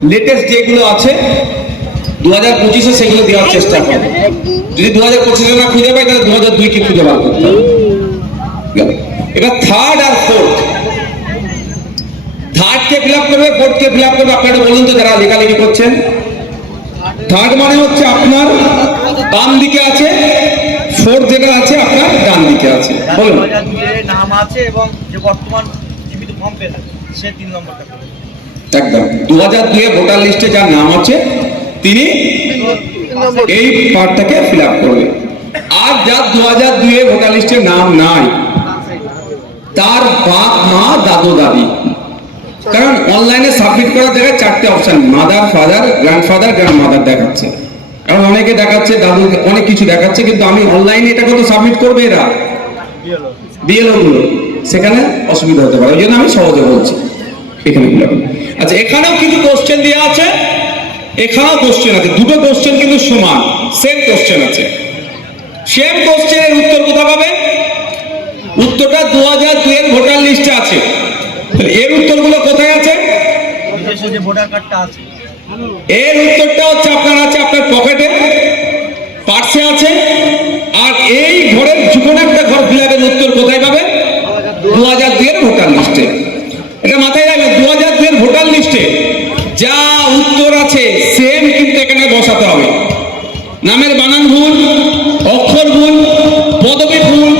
Latest যেগুলো আছে 2025-এ সেগুলো দেওয়ার চেষ্টা করবে। যদি 2025-এ না খুঁজে পাই তাহলে 2002 কে খুঁজে বার করতে হবে। এবার থার্ড আর ফোর্থ, থার্ড কে ফিল আপ করবে, ফোর্থ কে ফিল আপ করবে। আপনারা বলুন তো যারা লেখালেখি করছেন। থার্ড মানে হচ্ছে আপনার বাম দিকে আছে, ফোর্থ যেটা আছে আপনার ডান দিকে আছে। বলুন। নাম আছে এবং যে বর্তমান জীবিত ফর্ম পেতে সে 3 নম্বরটা একদম 2002 এর ভোটার লিস্টে যার নাম আছে তিনি এই পার্টটাকে ফিল আপ করবে। আর যার 2002 এর ভোটার লিস্টে নাম নাই তার বাপ মা দাদু দাদি, কারণ অনলাইনে সাবমিট করার জায়গায় 4টে option, mother father grandfather grandmother দেখাচ্ছে। কারণ অনেকে দেখাচ্ছে দাদু, অনেক কিছু দেখাচ্ছে, কিন্তু আমি অনলাইনে এটা কত সাবমিট করবে এরা বিএলও গুলো, সেখানে অসুবিধা হতে পারে। ওই জন্য আমি সহজে বলছি এখানে। আচ্ছা, এখানেও কিছু কোশ্চেন দেওয়া আছে, এখানেও কোশ্চেন আছে, দুটো কোশ্চেন কিন্তু সমান, সেম কোশ্চেন আছে। সেম কোশ্চেনের উত্তর কোথায় পাবে? উত্তরটা 2002 এর ভোটার লিস্টে আছে। এর উত্তরগুলো কোথায় আছে? বিদেশে যে ভোটার কার্ডটা আছে এর উত্তরটা হচ্ছে আপনার আছে আপনার পকেটে, পার্সে আছে। আর এই ঘরের যেকোনো একটা ঘর ফিলাপের উত্তর কোথায় পাবে? 2002 এর ভোটার লিস্টে। এটা মাথায় রাখবেন, 2002 এর ভোটার লিস্টে যা উত্তর আছে সেম কিন্তু এখানে বসাতে হবে। নামের বানান ভুল, অক্ষর ভুল, পদবী ভুল,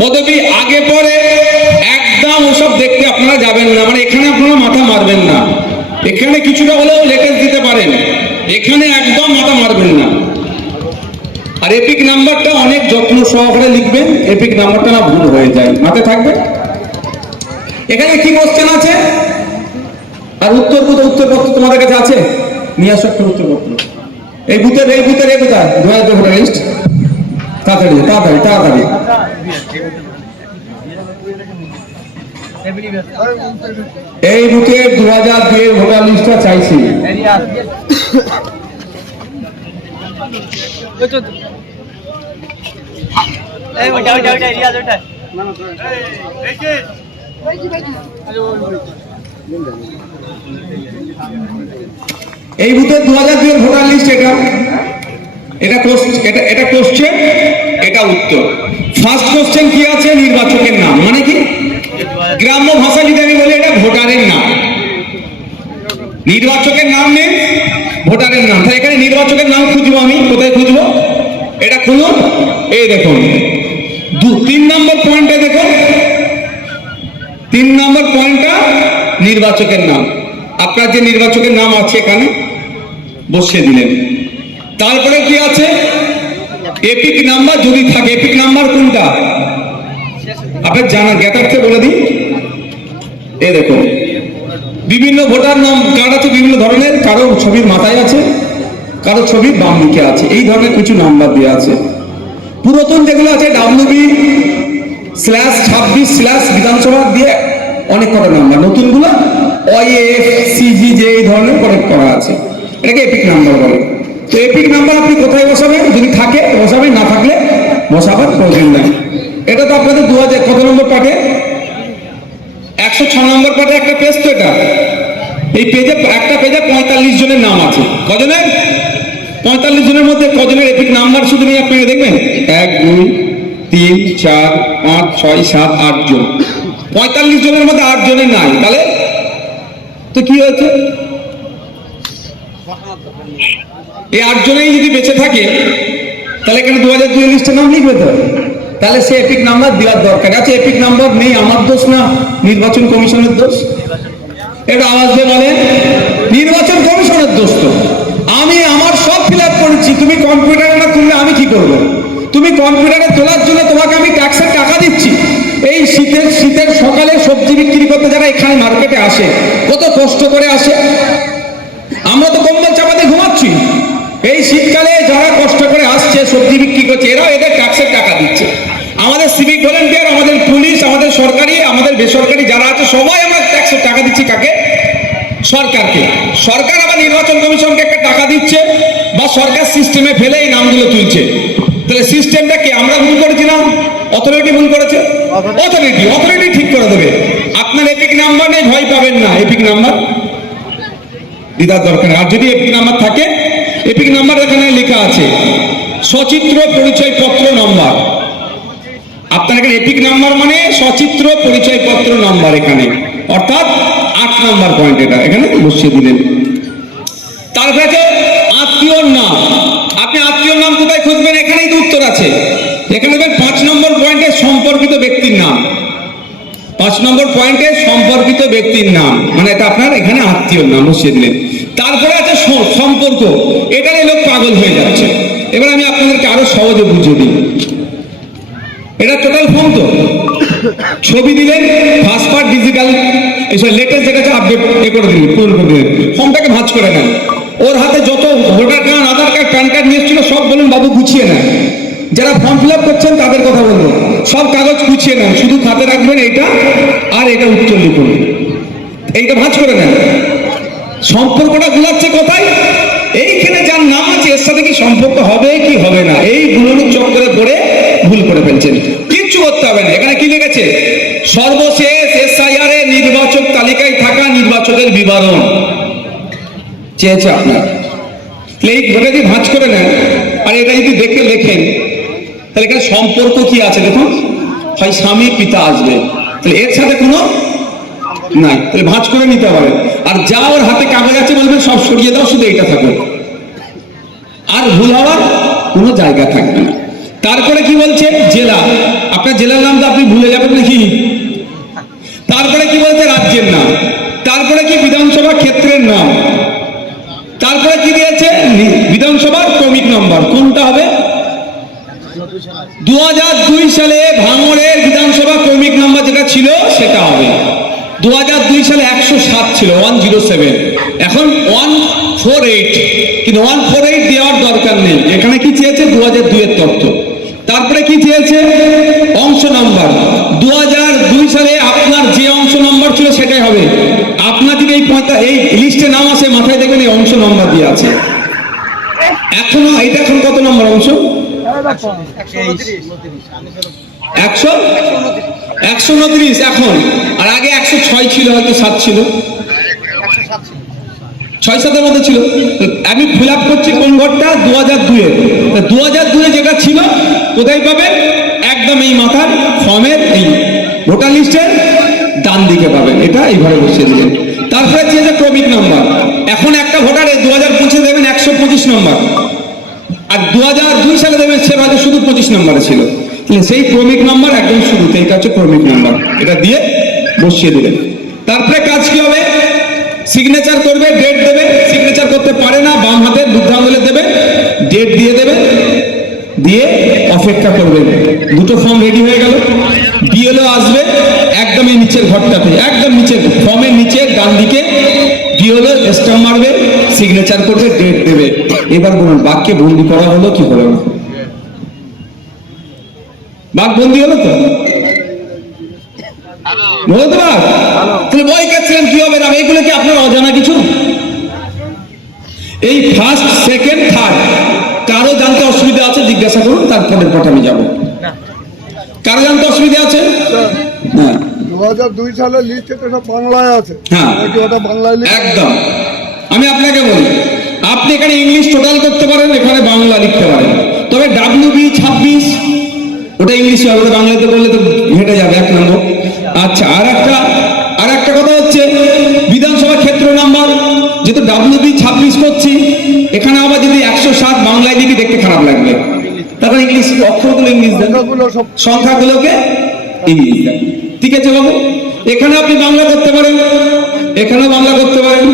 পদবী আগে পরে একদম ওসব দেখতে আপনারা যাবেন না। মানে এখানে আপনারা মাথা মারবেন না। এখানে কিছুটা হলেও লেটেস্ট দিতে পারেন, এখানে একদম মাথা মারবেন না। আর এপিক নাম্বারটা অনেক যত্ন সহকারে লিখবেন, এপিক নাম্বারটা না ভুল হয়ে যায়, মাথায় থাকবে। এখানে কি কোশ্চেন আছে আর উত্তর কোথায়? উত্তরপত্র তোমাদের কাছে আছে, নিয়ে আসো একটা উত্তরপত্র। এই বুথের এই কোথায় 2002 ভোটার লিস্ট? তাড়াতাড়ি তাড়াতাড়ি তাড়াতাড়ি। এই বুথের 2002 এর ভোটার লিস্টটা চাইছি। এই বুথের 2002 এর ভোটার লিস্ট এটা কোশ্চেন, এটা উত্তর। ফার্স্ট কোশ্চেন কি আছে? নির্বাচকের নাম। মানে কি? গ্রাম্য ভাষা যদি আমি বলি এটা ভোটারের নাম। নির্বাচকের নাম নেই, ভোটারের নাম। তাহলে এখানে নির্বাচকের নাম খুঁজবো, আমি কোথায় খুঁজবো? এটা খুঁজুন, এই দেখুন 3 নম্বর পয়েন্টে দেখুন, 3 নম্বর পয়েন্টটা নির্বাচকের নাম। আপনার যে নির্বাচকের নাম আছে এখানে বসিয়ে দিলেন। তারপরে কি আছে? এপিক নাম্বার যদি থাকে। এপিক নাম্বার কোনটা আপনার জানা জ্ঞাতার্থে বলে দিই। এই দেখুন বিভিন্ন ভোটার নাম কার্ড আছে বিভিন্ন ধরনের, কারো ছবির মাথায় আছে, কারো ছবির বাম দিকে আছে, এই ধরনের কিছু নাম্বার দেওয়া আছে। পুরাতন যেগুলো আছে WB/26/ বিধানসভা দিয়ে অনেক কটা নাম্বার, নতুনগুলো OIF CG এই ধরনের কনেক্ট করা আছে, এটাকে এপিক নাম্বার বলে। তো এপিক নাম্বার আপনি কোথায় বসাবেন? যদি থাকে বসাবেন, না থাকলে বসাবার প্রয়োজন নাই। এটা তো আপনাদের 2000 কত নম্বর পাঠে? 106 নম্বর পাঠে একটা পেজ। তো এটা এই পেজে একটা পেজে 45 জনের নাম আছে। কজনের? 45 জনের মধ্যে কজনের এপিক নাম্বার শুধু নিয়ে আপনারা দেখবেন 1 2 3 4 5 6 7 8 জন। 45 জনের মধ্যে 8 জনের নাই, তাহলে তো কি হয়েছে? এই 8 জনেই যদি বেঁচে থাকে তাহলে এখানে 2002 লিস্টের নাম লিখবে তো, তাহলে সে এপিক নাম্বার দেওয়ার দরকার আছে। এপিক নাম্বার নেই আমার দোষ না, নির্বাচন কমিশনের দোষ? এটা আওয়াজ দিয়ে বলেন, নির্বাচন কমিশনের দোষ। তো আমি আমার সব ফিল আপ করেছি, তুমি কম্পিউটারে না তুললে আমি কি করবো? তুমি কম্পিউটারে তোলার জন্য তোমাকে আমি ট্যাক্সের টাকা দিচ্ছি। এই শীতের সকালে সবজি বিক্রি করতে যারা এখানে মার্কেটে আসে কত কষ্ট করে আসে, আমরা তো কম্বল চাপাতে ঘুমাচ্ছি। এই শীতকালে যারা কষ্ট করে আসছে সবজি বিক্রি করছে, এরাও এদের ট্যাক্সের টাকা দিচ্ছে। আমাদের সিভিক ভলেন্টিয়ার, আমাদের পুলিশ, আমাদের সরকারি, আমাদের বেসরকারি যারা আছে সবাই আমরা ট্যাক্সের টাকা দিচ্ছি। কাকে? সরকারকে। সরকার আবার নির্বাচন কমিশনকে একটা টাকা দিচ্ছে, বা সরকার সিস্টেমে ফেলে এই নামগুলো তুলছে। তাহলে সিস্টেমটা কি আমরা ভুল করেছি না অথরিটি ভুল করেছে? অথরিটি ঠিক করে দেবে। আপনার এপিক নাম্বার নেই, ভয় পাবেন না। এপিক নাম্বার দিদার দরকার নেই। আর যদি এপিক নাম্বার থাকে, এপিক নাম্বার এখানে লেখা আছে সচিত্র পরিচয়পত্র নাম্বার। আপনার এখানে এপিক নাম্বার মানে সচিত্র পরিচয়পত্র নাম্বার, এখানে অর্থাৎ 8 নাম্বার পয়েন্ট এটা এখানে বসিয়ে দিলেন। তারপরে আছে আত্মীয়র নাম। আপনি আত্মীয়র নাম কোথায় খুঁজবেন? এখানেই তো উত্তর আছে। এখানে 5 নম্বর পয়েন্টে সম্পর্কিত ব্যক্তির নাম, 5 নম্বর পয়েন্টে সম্পর্কিত ব্যক্তির নাম, মানে এটা আপনার এখানে আত্মীয়র নাম বসিয়ে দিলেন। তারপরে আছে সম্পর্ক। এটা নিয়ে লোক পাগল হয়ে যাচ্ছে। এবার আমি আপনাদেরকে আরো সহজে বুঝিয়ে দিই। এটা টোটাল ফর্ম তো, ছবি দিলেন, ফার্স্ট পার্ট ডিজিটাল, এইসব লেটেস্ট যেটা আছে আপডেট করে দিলেন, পূরণ করে দিলেন, ফর্মটাকে ভাঁজ করে নেন। ওর হাতে যত ভোটার কার্ড, আধার কার্ড, প্যান কার্ড নিয়ে এসেছিল সব বলুন বাবু গুছিয়ে নেন। যারা ফর্ম ফিল আপ করছেন তাদের কথা বলবো, সব কাগজ গুছিয়ে নেন, শুধু খাতে রাখবেন এইটা আর এটা উত্তর লিখুন, এইটা ভাঁজ করে নেন। সম্পর্কটা গুলাচ্ছে কোথায়? এইখানে যার নাম আছে এর সাথে কি সম্পর্ক হবে কি হবে না, এই গুলোর চক্করে পড়ে ভুল করে ফেলছেন। কিচ্ছু করতে হবে না। এখানে কি লিখেছে? সর্বশেষ এসআইআর এর নির্বাচক তালিকায় থাকা নির্বাচকের বিবরণ চেয়েছে আপনার। এই ঘটে যদি ভাঁজ করে নেন আর এটা যদি দেখে লেখেন, তাহলে এখানে সম্পর্ক কি আছে দেখুন, হয় স্বামী পিতা আসবে, তাহলে এর সাথে কোনো নাই, তাহলে ভাঁজ করে নিতে পারে। আর যা ওর হাতে কাগজ আছে বলবেন সব সরিয়ে দাও, শুধু এইটা থাকবে, আর ভুল হওয়ার কোনো জায়গা থাকবে না। তারপরে কি বলছে? জেলা। আপনার জেলার নাম তো আপনি ভুলে যাবেন নাকি? তারপরে কি বলছে? রাজ্যের নাম। তারপরে কি? বিধানসভা ক্ষেত্রের নাম। তারপরে কি দিয়েছে? বিধানসভার ক্রমিক নম্বর। কোনটা হবে? 2002 সালে ভাঙড়ের বিধানসভা ক্রমিক নাম্বার যেটা ছিল সেটা হবে। 2002 সালে 107 ছিল, 107, এখন 148, কিন্তু 148 দেওয়ার দরকার নেই। এখানে কি চেয়েছে? 2002 এর তথ্য। তারপরে কি চেয়েছে? অংশ নাম্বার। 2002 সালে আপনার যে অংশ নাম্বার ছিল সেটাই হবে। আপনার যদি এই লিস্টে নাম আসে, মাথায় দেখবেন এই অংশ নাম্বার দিয়ে আছে। এখনো এটা এখন কত নম্বর অংশ? 129 এখন, আর আগে 106 ছিল, হয়তো 7 ছিল, 6-7-এর মধ্যে ছিল। আমি ফিল আপ করছি কোন ঘরটা? 2002 এর। 2002 যেটা ছিল কোথায় পাবেন? একদম এই মাথার ফর্মের এই ভোটার লিস্টের ডান দিকে পাবেন, এটা এই ঘরে বসিয়ে দিলেন। তারপরে চেয়েছে ক্রমিক নাম্বার। এখন একটা ভোটারে 2025 দেবেন 125 নম্বর, আর 2002 সালে দেবেন সে হয়তো শুধু 25 নম্বরে ছিল, সেই ক্রমিক নাম্বার একদম শুরুতে, এটা হচ্ছে ক্রমিক নাম্বার, এটা দিয়ে বসিয়ে দিলেন। তারপরে কাজ কি হবে? সিগনেচার করবে, ডেট দেবে। সিগনেচার করতে পারে না, বাম হাতের বুদ্ধা আঙুলে দেবে, ডেট দিয়ে দেবে, দিয়ে অপেক্ষা করবেন। দুটো ফর্ম রেডি হয়ে গেল। বিএলও আসবে একদম এই নিচের ঘরটাতে, একদম নিচের ফর্মের নিচে ডান দিকে বিএলও স্ট্যাম্প মারবে, সিগনেচার করবে, ডেট দেবে। এবার বলুন বাক্যে বন্দি করা হলো কি হলো না? বাক বন্দি হলো তো? বলতে পার তাহলে বই কাটছিলেন কি হবে না? এইগুলো কি আপনার অজানা কিছু? এই ফার্স্ট, সেকেন্ড, থার্ড কারো জানতে অসুবিধা আছে জিজ্ঞাসা করুন, তারপরের পর আমি যাব। কারো জানতে অসুবিধা আছে? হ্যাঁ, 2002 সালের লিস্টে তো সব বাংলায় আছে। হ্যাঁ, ওটা বাংলায় একদম। আমি আপনাকে বলি, আপনি এখানে ইংলিশ টোটাল করতে পারেন, এখানে বাংলা লিখতে পারেন, তবে WB 26 ওটা ইংলিশে হবে, ওটা বাংলাতে বললে তো ঘেটে যাবে 1 নম্বর। আচ্ছা, আর একটা কথা হচ্ছে বিধানসভা ক্ষেত্র নাম্বার, যেহেতু WB 26 করছি, এখানে আবার যদি 107 বাংলায় দিবি দেখতে খারাপ লাগবে, তখন ইংলিশ অক্ষরগুলো ইংলিশ দেন, সংখ্যাগুলোকে ইংলিশ দেন। ঠিক আছে বাবু? এখানে আপনি বাংলা করতে পারেন, এখানেও বাংলা করতে পারেন,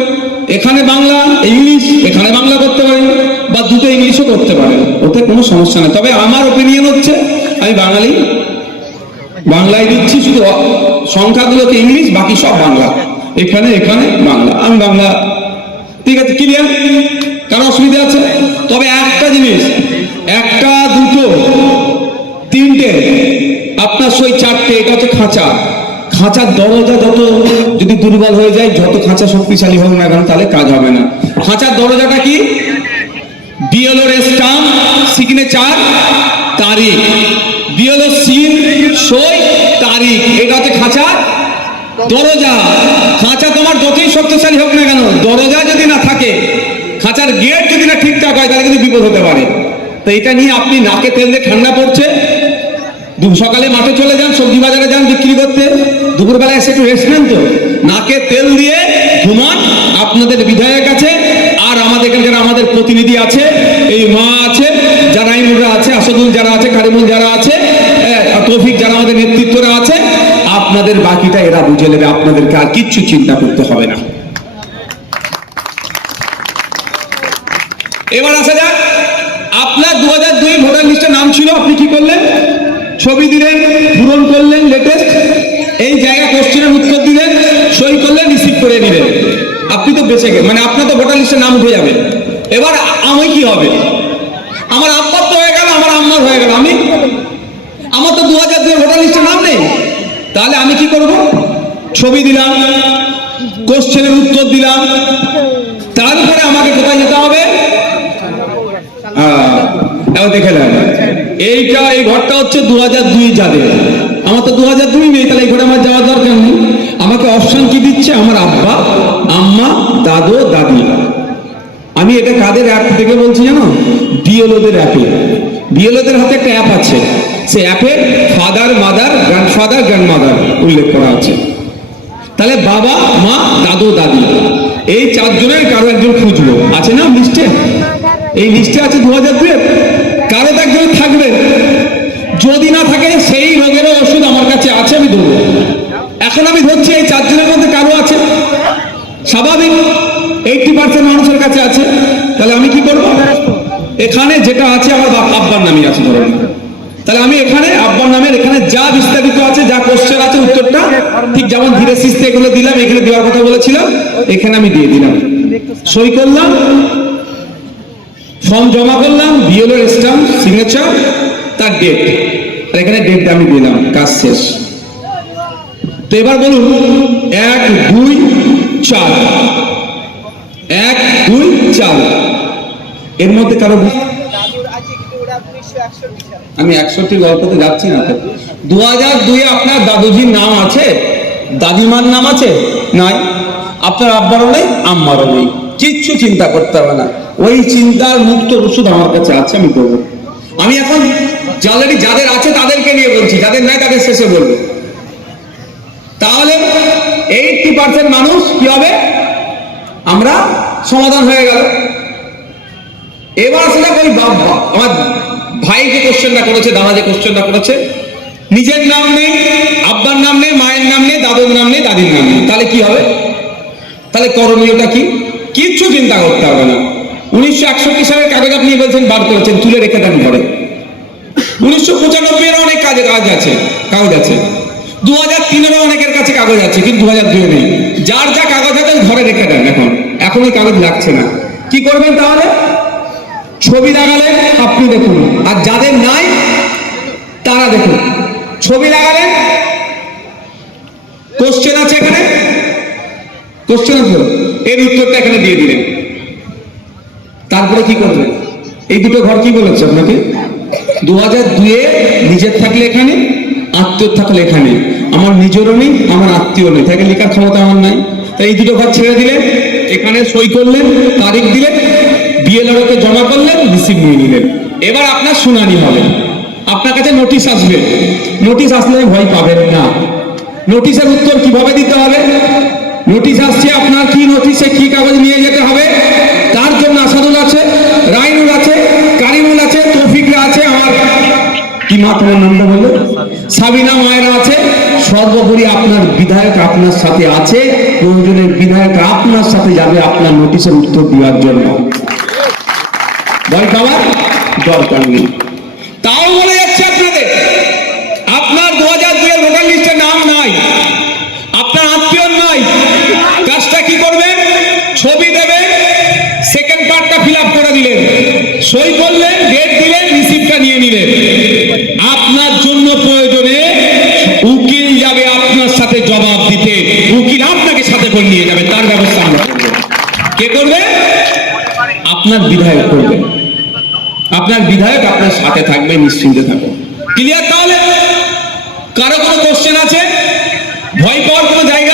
এখানে বাংলা ইংলিশ, এখানে বাংলা করতে পারেন, বা দুটো ইংলিশও করতে পারেন, ওতে কোনো সমস্যা নেই। তবে আমার ওপিনিয়ন হচ্ছে আমি বাংলায় দিচ্ছি, শুধু সংখ্যাগুলোকে ইংলিশ, বাকি সব বাংলা। এখানে বাংলা, আমি বাংলা। ঠিক আছে, ক্লিয়ার? কারো অসুবিধা আছে? তবে একটা জিনিস, 1, 2, 3টে আপনার সই 4টে, এটা হচ্ছে খাঁচার দরজা যত যদি দুর্বল হয়ে যায়, যত খাঁচা শক্তিশালী হোক না কেন, তাহলে কাজ হবে না। খাঁচার দরজাটা কি? বিএলওর স্টাম্প, সিগনেচার, তারিখ, বিএলও সিল, সই, তারিখ, এটা হচ্ছে খাঁচার দরজা, খাঁচা তোমার যতই শক্তিশালী হোক না কেন, দরজা যদি না থাকে, খাঁচার গেট যদি না ঠিকঠাক হয়, তাহলে কিন্তু বিপদ হতে পারে। তো এটা নিয়ে আপনি নাকে তেল দিয়ে, ঠান্ডা পড়ছে, সকালে মাঠে চলে যান, সবজি বাজারে যান বিক্রি করতে, দুপুরবেলা এসে একটু রেস্ট নেন, তো নাকে তেল দিয়ে ঘুমান। আপনাদের বিধায়ক আছে, আর আমাদের এখানকার আমাদের প্রতিনিধি আছে, এই মা আছে, জানাইমুররা আছে, আসাদুল যারা আছে, কারিমুল যারা আছে, তৌফিক যারা আমাদের নেতৃত্বরা আছে, আপনাদের বাকিটা এরা বুঝে নেবে, আপনাদেরকে আর কিচ্ছু চিন্তা করতে হবে না। এবার আসা যাক, আপনার 2002 ভোটার লিস্টে নাম ছিল, আপনি কি করলেন? ছবি দিলেন, পূরণ করলেন লেটেস্ট, এই জায়গায় কোশ্চেনের উত্তর দিলেন, সই করলেন, রিসিভ করে নিলেন, আপনি তো বেঁচে গেলেন, মানে আপনার তো ভোটার লিস্টে নাম উঠে যাবে। এবার আমি কি হবে? আমার আব্বার তো হয়ে গেল, আমার আম্মার হয়ে গেল, আমার তো 2002 ভোটার লিস্টে নাম নেই, তাহলে আমি কি করব? ছবি দিলাম, কোশ্চেনের উত্তর দিলাম, তারপরে আমাকে কোথায় যেতে হবে? এবার দেখে নেন, এইটা, এই ঘরটা হচ্ছে 2002 যাদের, আমার তো 2002 নেই, তাহলে এই ঘরে আমার যাওয়ার দরকার নেই। আমাকে অপশন কি দিচ্ছে? আমার আব্বা, আম্মা, দাদু, দাদি। আমি এটা কাদের অ্যাপ থেকে বলছি জানো? বিএলওদের অ্যাপে। বিএলওদের হাতে একটা অ্যাপ আছে, সে অ্যাপে ফাদার, মাদার, গ্র্যান্ডফাদার, গ্র্যান্ডমাদার উল্লেখ করা আছে। তাহলে বাবা, মা, দাদু, দাদি, এই চারজনের কারো একজন খুঁজলো, আছে না লিস্টে? এই লিস্টে আছে 2002, কারো তো একজন থাকবে। যদি না থাকে, সেই রোগেরও ওষুধ আমার কাছে আছে, আমি ধরবো। এখন আমি ধরছি এই চারজনের মধ্যে কারো আছে, স্বাভাবিক 80% মানুষের কাছে আছে, তাহলে আমি কি করব? এখানে যেটা আছে আমার আব্বার নামে আছে ধরুন, তাহলে আমি এখানে আব্বার নামের এখানে যা বিস্তারিত আছে, যা কোশ্চেন আছে, উত্তরটা ঠিক যেমন ধীরে সিস্তে এগুলো দিলাম, এখানে দেওয়ার কথা বলেছিলাম, এখানে আমি দিয়ে দিলাম, সই করলাম, ফর্ম জমা করলাম, বিএলওর স্ট্যাম্প, সিগনেচার, তার ডেট, আর এখানে ডেটটা আমি দিলাম, কাজ শেষ। তো এবার বলুন, 1, 2, 4, 1, 2, 4, এর মধ্যে কারো? আমি 61 গল্পতে যাচ্ছি না তো। 2002 আপনার দাদুজির নাম আছে, দাদিমার নাম আছে? নাই। আপনার আব্বারও নেই, আম্মারও নেই, কিচ্ছু চিন্তা করতে হবে না, ওই চিন্তার মুক্ত ওষুধ আমার কাছে আছে, আমি দেবো। আমি এখন অলরেডি যাদের আছে তাদেরকে নিয়ে বলছি, যাদের নাই তাদের শেষে বলবো। তাহলে 80% মানুষ কি হবে? আমরা সমাধান হয়ে গেল। এবার আসলে ওই আমার ভাই যে কোশ্চেনটা করেছে, দাদা যে কোশ্চেনটা করেছে, নিজের নাম নেই, আব্বার নাম নেই, মায়ের নাম নেই, দাদুর নাম নেই, দাদির নাম নেই, তাহলে কি হবে? তাহলে করণীয়টা কি? কিচ্ছু চিন্তা করতে হবে না। 1961 সালের কাগজ আপনি বলছেন বার করেছেন, তুলে রেখে দেন ঘরে। 1995 এর অনেক কাগজ আছে, 2003 অনেকের কাছে কাগজ আছে, কিন্তু 2002 নেই। যার যা কাগজ আছে ঘরে রেখে দেন, এখন ওই কাগজ লাগছে না। কি করবেন তাহলে? ছবি লাগালেন, আপনি দেখুন, আর যাদের নাই তারা দেখুন। ছবি লাগালেন, কোশ্চেন আছে এখানে, কোশ্চেন আছে, এর উত্তরটা এখানে দিয়ে দিলেন। তারপরে কি করবেন? এই দুটো ঘর কি বলেছে আপনাকে? 2002 নিজের থাকলে এখানে, আত্মীয় থাকলে এখানে। আমার নিজেরও নেই, আমার আত্মীয় নেই, তাকে লেখার ক্ষমতা আমার নাই। তাই এই দুটো ঘর ছেড়ে দিলেন, এখানে সই করলেন, তারিখ দিলেন, বিএলআরকে জমা করলেন, রিসিভ নিয়ে নিলেন। এবার আপনার শুনানি হবে, আপনার কাছে নোটিশ আসবে। নোটিশ আসলে ভয় পাবেন না। নোটিশের উত্তর কিভাবে দিতে হবে? নোটিশ আসছে, আপনার কি নোটিশে কি কাগজ নিয়ে যেতে হবে, তার জন্য আসাদুল আছে, রাইনুল আছে, কারিমুল আছে, তৌফিকরা আছে, আমার কি মা তোমার নামটা বললো, সাবিনা মায়েরা আছে। সর্বোপরি আপনার বিধায়ক আপনার সাথে আছে, প্রয়োজনের বিধায়ক আপনার সাথে যাবে আপনার নোটিশের উত্তর দেওয়ার জন্য। ভয় পাওয়ার দরকার নেই। তাও বলে যাচ্ছে আপনাদের, আপনার 2002 ভোটার লিস্টে নাম নাই, আপনার আত্মীয় নাই, কাজটা কি করবেন? ছবি দেবেন, সেকেন্ড পার্টটা ফিল আপ করে দিলেন, সই করলেন, ডেট দিলেন, রিসিপ্টটা নিয়ে নিলেন। আপনার জন্য প্রয়োজনে উকিল যাবে আপনার সাথে জবাব দিতে, উকিল আপনাকে সাথে করে নিয়ে যাবে, তার ব্যবস্থা আমরা করব। কে করবে? আপনার বিধায়ক করবে। আপনার বিধায়ক আপনার সাথে থাকবে, নিশ্চিন্তে থাকবে। ক্লিয়ার? তাহলে কারো কোনো কোশ্চেন আছে? ভয় পাওয়ার কোনো জায়গা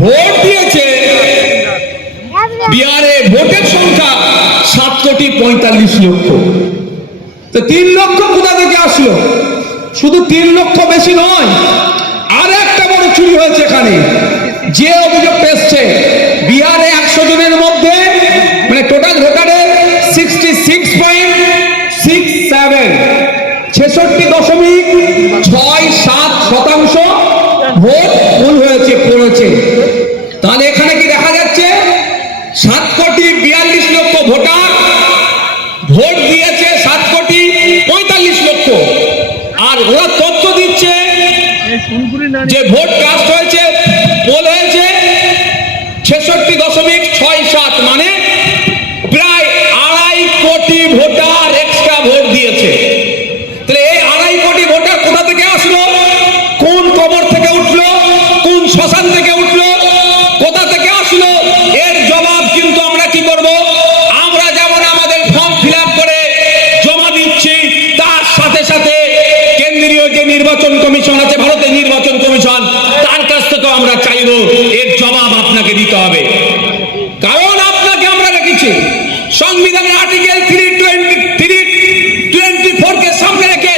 ভোট দিয়েছে, বিহারে ভোটের সংখ্যা 7,45,00,000। তো 3 লক্ষ কোথা থেকে আসলো? শুধু 3 লক্ষ বেশি নয়, আর একটা বড় চুরি হয়েছে এখানে। যে অভিযোগ এসছে, বিহারে 100 জনের মধ্যে মানে টোটাল ভোটারের 66.67% ভোট ভুল হয়েছে, পড়েছে। তাহলে এখানে কি দেখা যাচ্ছে? 7,42,00,000 ভোটার ভোট দিয়েছে 7,45,00,000, আর ওরা তথ্য দিচ্ছে যে ভোট কাস্ট হয়েছে, পোল হয়েছে 66.67, মানে প্রায় 2.5 কোটি ভোটার এক্সট্রা ভোট দিয়েছে। তাহলে এই 2.5 কোটি ভোটার কোথা থেকে আসলো? কোন কবর থেকে উঠলো? কোন শ্মশান থেকে উঠলো? কোথা থেকে আসলো? এর জবাব কিন্তু আমরা কি করব? আমরা যেমন আমাদের ফর্ম ফিল আপ করে জমা দিচ্ছি, তার সাথে সাথে কেন্দ্রীয় যে নির্বাচন কমিশন আছে, ভারতের নির্বাচন কমিশন, তার কাছ থেকেও আমরা চাইব এর জবাব আপনাকে দিতে হবে। কারণ আপনাকে আমরা রেখেছি সংবিধানের আর্টিকেল 324 কে সামনে রেখে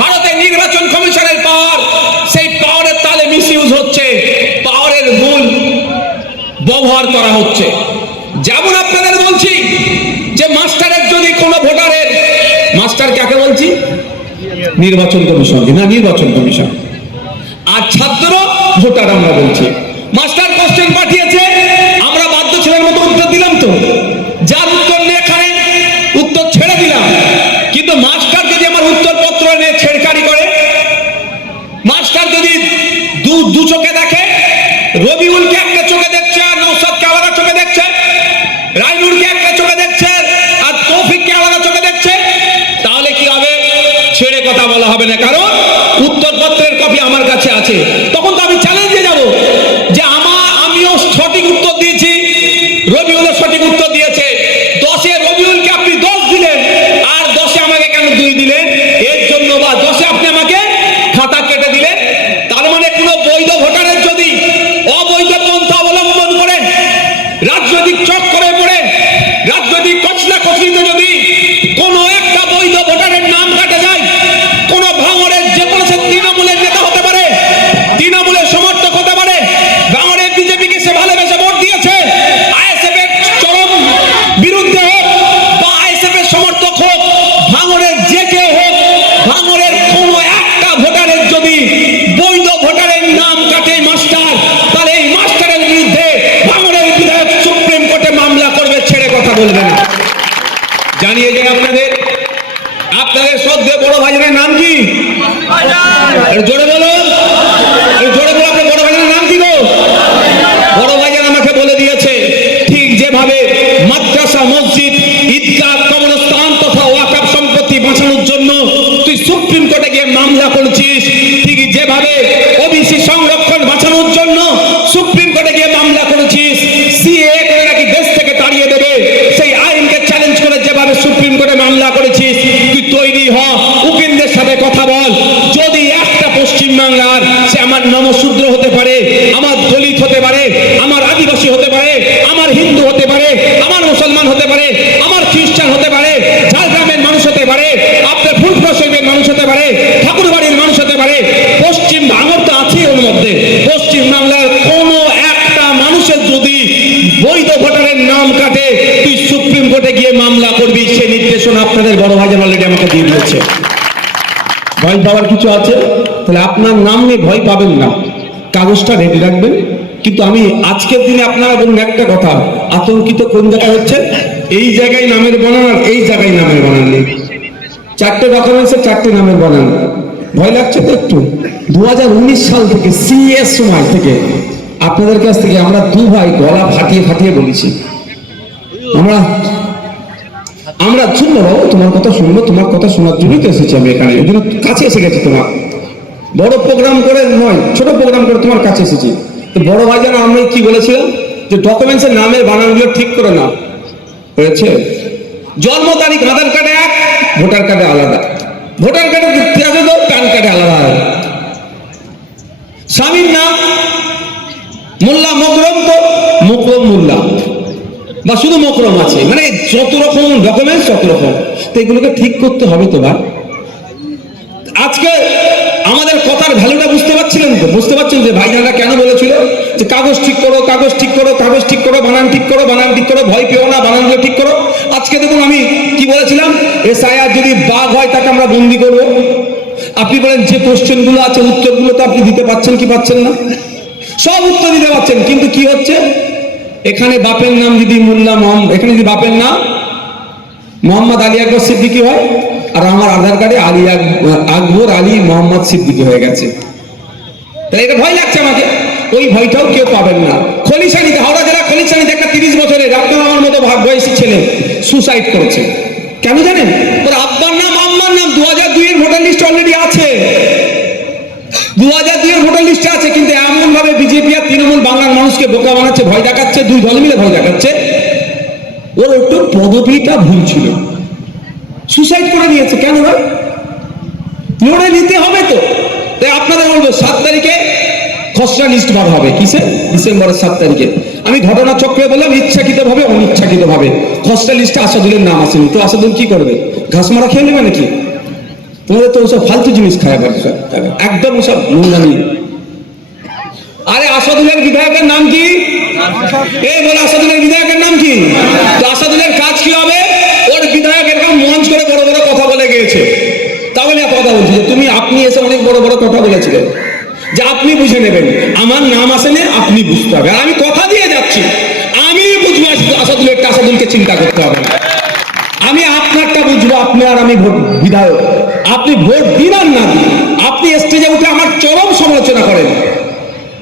ভারতের নির্বাচন কমিশনের পাওয়ার, সেই পাওয়ারের তালে মিসইউজ হচ্ছে, পাওয়ারের ভুল ব্যবহার করা হচ্ছে। যেমন আপনাদের বলছি যে মাস্টারের যদি কোনো ভোটারের, মাস্টার কাকে বলছি? নির্বাচন কমিশন, না নির্বাচন কমিশন। আর ছাত্র ভোটার আমরা বলছি। মাস্টার কোশ্চেন পাঠিয়েছে, আমরা বাধ্য ছেলের মতো উত্তর দিলাম, তো যার উত্তর নিয়ে এখানে উত্তর ছেড়ে দিলাম। কিন্তু মাস্টার যদি আমার উত্তরপত্র নিয়ে ছেড়কারি করে, মাস্টার যদি দু চোখে দেখে, রবিউলকে একটা চোখে দেখছে আর নওশাদকে আলাদা চোখে দেখছে, রাইনুরকে একটা চোখে দেখছে আর তৌফিককে আলাদা চোখে দেখছে, তাহলে কি হবে? ছেড়ে কথা বলা হবে না, কারণ উত্তরপত্রের কপি আমার কাছে আছে। তখন তো আমি চ্যালেঞ্জে যাব যে আমিও সঠিক উত্তর দিয়েছি, রবিউলও সঠিক উত্তর দিয়েছে। 10-এ রবিউলকে আপনি 10 দিলেন, আর 10-এ আমাকে কেন 2 দিলেন? এর জন্য, বা 10-এ আপনি আমাকে খাতা কেটে দিলেন। তার মানে কোনো বৈধ ভোটারের যদি অবৈধ পন্থা অবলম্বন করে, রাজনৈতিক চক্করে পড়ে, রাজনৈতিক কচলাকচলিতে যদি কোনো একটা বৈধ ভোটারের নাম কাটা যায়, কোন ভাঙড়ের যে কোনো, সে তৃণমূলের নেতা হতে পারে, তৃণমূলের সমর্থক হতে পারে, ভাঙড়ের বিজেপিকে সে ভালোবেসে ভোট দিয়েছে, আইএসএফ এর চরম বিরুদ্ধে হোক বা আইএসএফ এর সমর্থক হোক, ভাঙড়ের যে কেউ হোক, ভাঙড়ের কোনো একটা ভোটারের যদি বৈধ ভোটারের নাম কাটে মাস্টার, তাহলে এই মাস্টারের বিরুদ্ধে ভাঙড়ের বিধায়ক সুপ্রিম কোর্টে মামলা করবে, ছেড়ে কথা বলবে না। জানিয়ে যান আপনাদের শ্রদ্ধেয় বড় ভাইজানের নাম কি? জোরে বলো, জোরে বলো, আপনার বড় ভাইজানের নাম কি গো? বড় ভাইজান আমাকে বলে দিয়েছে, ঠিক যেভাবে মাদ্রাসা, মসজিদ, ঈদগাহ, কবরস্থান তথা ওয়াকফ সম্পত্তি বাঁচানোর জন্য তুই সুপ্রিম কোর্টে গিয়ে মামলা করেছিস, ঠিক যেভাবে ওবিসি সংরক্ষণ বাঁচানোর জন্য সুপ্রিম কোর্টে গিয়ে মামলা করেছিস, সিএএ করে নাকি দেশ থেকে তাড়িয়ে দেবে, সেই আইনকে চ্যালেঞ্জ করে যেভাবে সুপ্রিম কোর্টে মামলা করেছিস, তুই তৈরি হ, উকিলদের সাথে কথা বল। যদি একটা পশ্চিমবাংলার, সে আমার নমশূদ্র হতে পারে, আমার দলিত হতে পারে, আমার আদিবাসী হতে পারে, আমার হিন্দু হতে পারে, আমার মুসলমান হতে পারে, আমার খ্রিস্টান হতে পারে, ঝাড়গ্রামের মানুষ হতে পারে, আপনার ফুলপুরা শরীফের মানুষ হতে পারে, ঠাকুরবাড়ির মানুষ হতে পারে, পশ্চিম ভাঙড় তো আছে ওর মধ্যে, পশ্চিম বাংলার কোন একটা মানুষের যদি বৈধ ভোটারের নাম কাটে, তুই সুপ্রিম কোর্টে গিয়ে মামলা করবি, সে নির্দেশনা আপনাদের বড় ভাইজান অলরেডি আমাকে দিয়ে দিয়েছে। ভয় পাওয়ার কিছু আছে? তাহলে আপনার নাম নিয়ে ভয় পাবেন না, কাগজটা রেডি রাখবেন। কিন্তু আমি আজকের দিনে আপনারা বলুন একটা কথা, আতঙ্কিত কোন জায়গায় হচ্ছে? এই জায়গায় নামের বানান আর এই জায়গায় নামের বানান নেই। 4টে ডকুমেন্টসে 4টে নামের বানান। ভয় লাগছে তো একটু? 2019 সাল থেকে, সিএস সময় থেকে আপনাদের কাছ থেকে আমরা 2 ভাই গলা ফাটিয়ে ফাটিয়ে বলেছি, আমরা শুনবো বাবু, তোমার কথা শুনবো, তোমার কথা শোনার জন্যই তো এসেছি আমি এখানে, এই জন্য কাছে এসে গেছি। তোমার বড় প্রোগ্রাম করে নয়, ছোট প্রোগ্রাম করে তোমার কাছে এসেছি। তো বড় ভাই জানা আমি কি বলেছিলাম, যে ডকুমেন্টসের নামের বানানগুলো ঠিক করে নাও। হয়েছে? জন্ম তারিখ আধার কার্ডে এক, ভোটার কার্ডে আলাদা, ভোটার কার্ডে আছে তো প্যান কার্ডে আলাদা। স্বামীর নাম মোল্লা মকরম তো মকরম মোল্লা বা শুধু মকরম আছে, মানে যত রকম ডকুমেন্টস যত রকম, তো এগুলোকে ঠিক করতে হবে তো ভাই। আজকে আমাদের কথার ভ্যালুটা বুঝতে পারছিলেন তো? বুঝতে পারছেন যে ভাইজানরা কেন বলেছিল যে কাগজ ঠিক করো, কাগজ ঠিক করো, কাগজ ঠিক করো, বানান ঠিক করো, বানান ঠিক করো, ভয় পেও না, বানানগুলো ঠিক করো। আজকে দেখুন আমি কি বলেছিলাম, এসআইআর যদি বাঘ হয় তাকে আমরা বন্দি করবো। আপনি বলেন যে কোশ্চেনগুলো আছে উত্তরগুলো তো আপনি দিতে পারছেন কি পাচ্ছেন না? সব উত্তর দিতে পারছেন, কিন্তু কি হচ্ছে এখানে বাপের নাম যদি মোল্লা এখানে যদি বাপের নাম মোহাম্মদ আলী আকবর সিদ্দিকী হয়, আর আমার আধার কার্ডে আলী আকবর আলী মোহাম্মদ সিদ্দিকী হয়ে গেছে, তাহলে এটা ভয় লাগছে আমাকে। ওই ভয়টাও কেউ পাবেন না। খলিশানিতে, হাওড়া জেলা খলিশানিতে একটা 30 বছরের আপনার আমার মতো বয়সী ছেলে সুসাইড করেছে। কেন জানেন? ওর আব্বার নাম আম্মার নাম 2002 এর ভোটার লিস্ট অলরেডি আছে, 2002 এর ভোটার লিস্টে আছে, কিন্তু এমন ভাবে বিজেপি আর তৃণমূল বাংলার মানুষকে বোকা বানাচ্ছে, ভয় দেখাচ্ছে, দুই দল মিলে ভয় দেখাচ্ছে। ওর একটু পদবিটা ভুল ছিল, সুসাইড করে নিয়েছে। কেন ভাই? লড়ে নিতে হবে তো। তাই আপনাদের বলবো 7 তারিখে খসড়া লিস্ট বার হবে। কিসে? ডিসেম্বরের 7 তারিখে। আমি ঘটনা চক্রে বললাম ইচ্ছাকৃত ভাবে অনিচ্ছাকৃত ভাবে খসড়া লিস্টে আসাদুলের নাম আসেনি, তো আসাদুল কি করবে? ঘাস মারা খেয়ে নেবে নাকি? তোমরা তো ওসব ফালতু জিনিস খায় একদম, ওসব নোংরামি। আরে আসাদুলের বিধায়কের নাম কি? এই বলে আসাদুলের বিধায়কের নাম কি? তো আসাদুলের কাজ কি হবে? ওর বিধায়ক এরকম মঞ্চ করে বড় বড় কথা বলে গিয়েছে, তাহলে কথা বলছি যে আপনি এসে অনেক বড় বড় কথা বলেছিলেন যে আপনি বুঝে নেবেন, আমার নাম আসেনি, আপনি বুঝতে হবে। আর আমি কথা দিয়ে যাচ্ছি, আমি বুঝবো আসাদুলেরটা, আসাদুলকে চিন্তা করতে হবে না। আমি আপনারটা বুঝবো, আপনি আর আমি বিধায়ক, আপনি ভোট দিন আর না দিন, আপনি স্টেজে উঠে আমার চরম সমালোচনা করেন,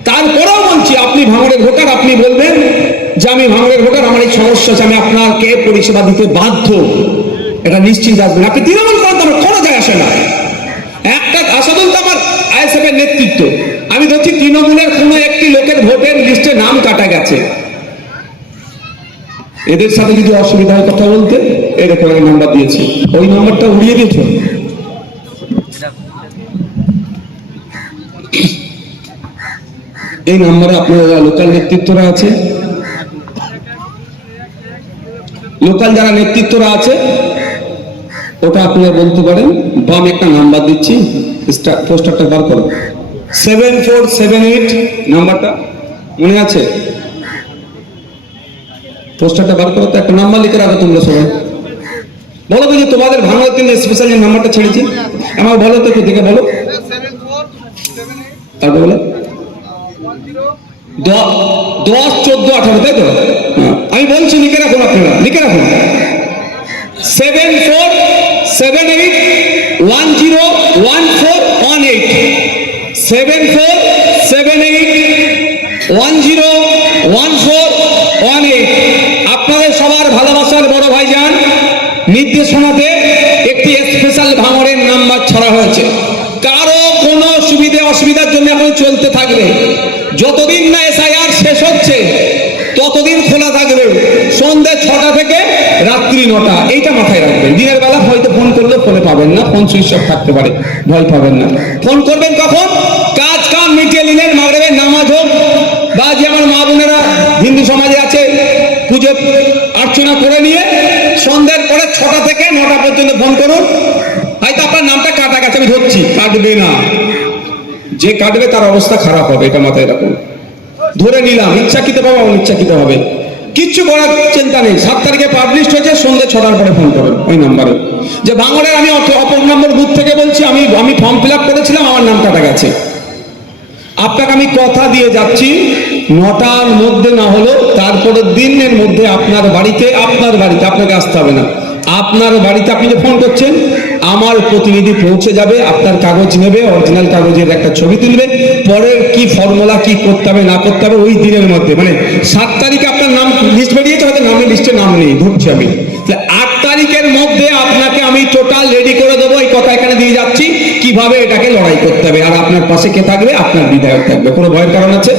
তারপরেও বলছি আপনি ভাঙড়ের ভোটার, আপনি বলবেন যে আমি ভাঙড়ের ভোটার, আমার এই সমস্যা আছে, আমি আপনাকে পরিষেবা দিতে বাধ্য, এটা নিশ্চিত আসবেন। আপনি তৃণমূল করেন, আমার কোনো যায় আসে না। একটা আসাদুল তো আমার আইএসএফ এর নেতৃত্ব, আমি ধরছি তৃণমূলের কোনো একটি লোকের ভোটের লিস্টে নাম কাটা গেছে, এদের সাথে যদি অসুবিধা হয় কথা বলতে, এরকম একটা নাম্বার দিয়েছি, ওই নাম্বারটা উড়িয়ে দিয়েছ। এই নাম্বারে আপনার লোকাল নেতৃত্বরা আছে, লোকাল যারা নেতৃত্বরা আছে ওটা আপনারা বলতে পারেন। বাম একটা নাম্বার দিচ্ছি, পোস্টারটা বার করো, 7478 নাম্বারটা মনে আছে? পোস্টারটা বার করো তো, একটা নাম্বার লিখে রাখো তোমরা সবাই। বলো তো যে তোমাদের ভাঙড়ের জন্য স্পেশাল যে নাম্বারটা ছেড়েছি, আমার বলো তো, দিকে বলো, তারপর বলো 10 14 18, তাই তো? আমি বলছি লিখে রাখুন, আপনারা লিখে রাখুন 7478101418, 7478101418। আপনাদের সবার ভালোবাসার বড় ভাইজান নির্দেশনাতে একটি স্পেশাল ভাঙড়ের নাম্বার ছাড়া হয়েছে। কারো কোনো অসুবিধার জন্য এখন চলতে থাকবে, যতদিন না এসআইআর শেষ হচ্ছে ততদিন খোলা থাকবে, সন্ধ্যে 6টা থেকে রাত্রি 9টা। এইটা মাথায় রাখবেন। দিনের বেলা হয়তো ফোন করলে ফোনে পাবেন না, ফোন সুইচ অফ থাকতে পারে, ভয় পাবেন না। ফোন করবেন কখন? কাজ কাম মিটিয়ে নিলেন, মাগরিবের নামাজ হোক, বা যে আমার মা বোনেরা হিন্দু সমাজে আছে পুজো অর্চনা করে নিয়ে সন্ধ্যের পরে 6টা থেকে 9টা পর্যন্ত ফোন করুন। হয়তো আপনার নামটা কাটা গেছে, আমি ধরছি, কাটবে না, যে কাটবে তার অবস্থা খারাপ হবে, এটা মাথায় রাখুন। ধরে নিলাম ইচ্ছাকৃত ভাবে অনিচ্ছাকৃত হবে, কিচ্ছু করার চিন্তা নেই। 7 তারিখে পাবলিশ হয়েছে, সন্ধ্যে 6টার পরে ফোন করুন ওই নাম্বারে, যে ভাঙড়ের আমি অপর নম্বর বুথ থেকে বলছি, আমি ফর্ম ফিল আপ করেছিলাম, আমার নাম কাটা গেছে। আপনাকে আমি কথা দিয়ে যাচ্ছি, 9টার মধ্যে না হলো তারপরের দিনের মধ্যে আপনার বাড়িতে আপনাকে আসতে হবে না, আপনার বাড়িতে আপনি যে ফোন করছেন আমার প্রতিনিধি পৌঁছে যাবে, আপনার কাগজ নেবে, অরিজিনাল কাগজের একটা ছবি তুলবে, পরের কি ফর্মুলা কি করতে হবে না করতে হবে ওই দিনের মধ্যে, মানে 7 তারিখে আপনার নাম লিস্ট বেরিয়েছে, হয়তো নামের লিস্টে নাম নেই, ধরছি আমি, 8 তারিখের মধ্যে আপনাকে আমি টোটাল রেডি করে দেবো। এই কথা এখানে দিয়ে যাচ্ছি কিভাবে এটাকে লড়াই করতে হবে। আর আপনার পাশে কে থাকবে? আপনার বিধায়ক থাকবে। কোনো ভয়ের কারণ আছে?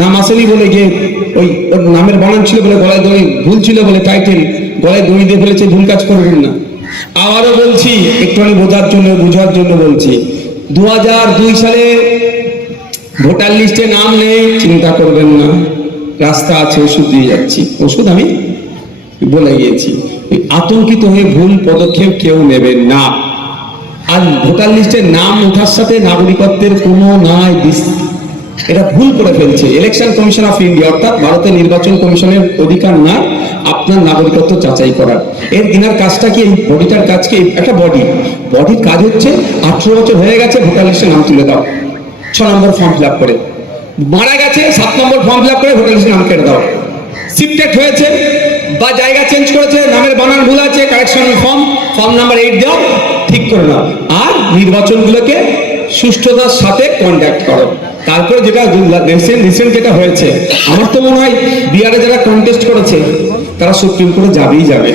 নাম আসেনি বলে গিয়ে ওই ওর নামের বানান ছিল বলে গলায় দড়ি ভুল ছিল বলে টাইটেল গলায় দড়ি দিয়ে ফেলেছে, ভুল কাজ করবেন না। আবারও বলছি, একটুখানি বোঝার জন্য বলছি, 2002 সালে ভোটার লিস্টে নাম নেই, চিন্তা করবেন না, রাস্তা আছে, ওষুধ দিয়ে যাচ্ছি। ওষুধ আমি বলে গিয়েছি। আতঙ্কিত হয়ে ভুল পদক্ষেপ কেউ নেবেন না। আর ভোটার লিস্টে নাম ওঠার সাথে নাগরিকত্বের কোনো নাই, এটা ভুল করে ফেলছে। ইলেকশন কমিশন অফ ইন্ডিয়া অর্থাৎ ভারতের নির্বাচন কমিশনের অধিকার না আপনার নাগরিকত্ব যাচাই করার। এর দিনার কাজটা কি, এই বডিটার কাজ কি? একটা বডির কাজ হচ্ছে 18 বছর হয়ে গেছে, ভোটার লিস্টে নাম তুলে দাও, 6 নম্বর ফর্ম ফিল আপ করে। মারা গেছে, 7 নম্বর ফর্ম ফিল আপ করে ভোটার লিস্টে নাম কেটে দাও। শিফটেড হয়েছে বা জায়গা চেঞ্জ করেছে, নামের বানান ভুল আছে, কারেকশন ফর্ম নাম্বার 8 দাও, ঠিক করে নাও। আর নির্বাচনগুলোকে সুষ্ঠুতার সাথে কন্ডাক্ট করো। তারপরে যেটা রিসেন্ট যেটা হয়েছে, আমার তো মনে হয় বিহারে যারা কন্টেস্ট করেছে তারা সুপ্রিম কোর্টে যাবেই যাবে।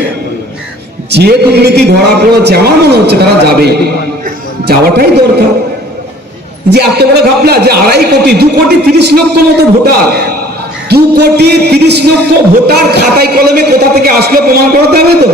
যে দুর্নীতি ধরা পড়েছে আমার মনে হচ্ছে তারা যাবেই, যাওয়াটাই দরকার। যে এত বড় ঘাপলা, যে 2.5 কোটি 2 কোটি 30 লক্ষ মতো ভোটার, 2 কোটি 30 লক্ষ ভোটার খাতায় কলমে কোথা থেকে আসলো প্রমাণ করাতে হবে তো।